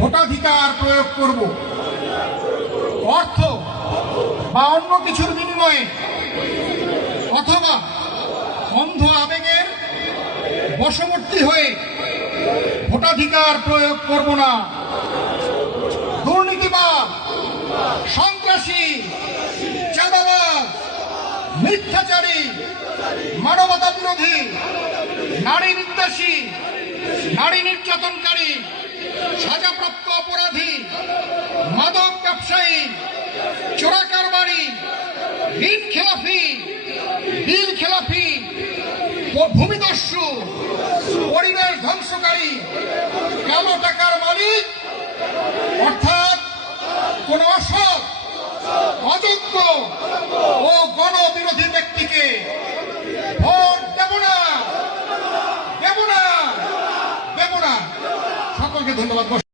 ভোটাধিকার প্রয়োগ করব। অর্থ বা অন্য কিছুর বিনিময়ে অথবা অন্ধ আবেগের বশবর্তী হয়ে ভোটাধিকার প্রয়োগ করব না। দুর্নীতিবাদ, সন্ত্রাসী, চাঁদাবাজ, মিথ্যাচারী, মানবতা বিরোধী, নারী বিদ্বেষী, নারী নির্যাতনকারী, সাজাপ্রাপ্ত অপরাধী, মাদক ব্যবসায়ী, চোরাকারবারি, ঋণ খেলাফি, বিল খেলাফি, ভূমিদস্যু, পরিবেশ ধ্বংসকারী, কালো টাকার মালিক অর্থাৎ কোন অসৎ, অযোগ্য ও গণবিরোধী ব্যক্তিকে ভোট দেব না, দেব না, দেব না। সকলকে ধন্যবাদ।